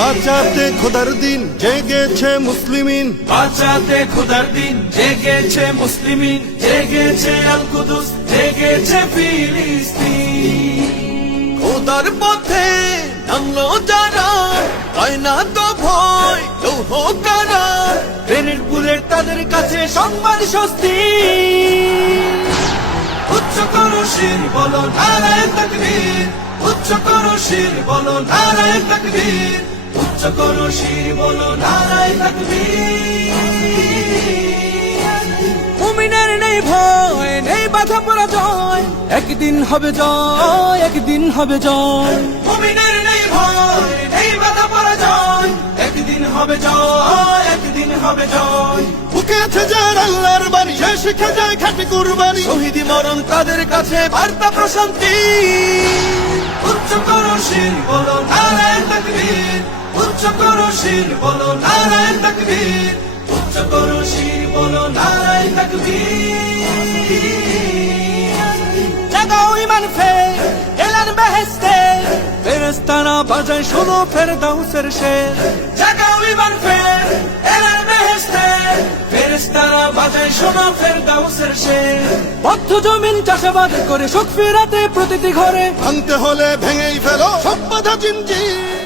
বাঁচাতে খোদার দিন জেগেছে মুসলিমিন, বাঁচাতে খোদার দিন জেগেছে মুসলিমিন, জেগেছে আল কুদুস, জেগেছে ফিলিস্তিন। খোদার পথে নামলো যারা, হয় না তো ভয় লৌহ কারা, গ্রেনেড বুলেট তাদের কাছে সম্মান স্বস্তি। উচ্চ করো শির বলো নারায়ে তাকবীর, উচ্চ করো শির বলো নারায়ে তাকবীর, উচ্চ করো শির বলো নারায়ে তাকবীর। মুমিনের নেই ভয়, নেই বাধা পরাজয়, একদিন হবে জয়, একদিন হবে জয়। মুমিনের নেই ভয়, নেই বাধা পরাজয়, একদিন হবে জয়, একদিন হবে জয়। বুকে আছে যার আল্লাহর বাণী, সে শিখে যায় খাঁটি কুরবানি, শহীদি মরণ তাদের কাছে বার্তা প্রশান্তি। উচ্চ করো শির বলো নারায়ে তাকবীর, উচ্চ করো শির বলো নারায়ে তাকবীর, উচ্চ করো শির বলো নারায়ে তাকবীর। জাগাও ঈমান ফের এলান বেহেশতে, ফেরেশতারা বাজায় শোনো ফেরদাউসের শের। জাগাও ঈমান ফের এলান বেহেশতে, ফেরেশতারা বাজায় শোনো ফেরদাউসের শের। বদ্ধ জমিন চাষাবাদ করে সুখ ফেরাতে প্রতিটি ঘরে, ভাঙতে হলে ভেঙেই ফেলো সব বাধা জিনজির।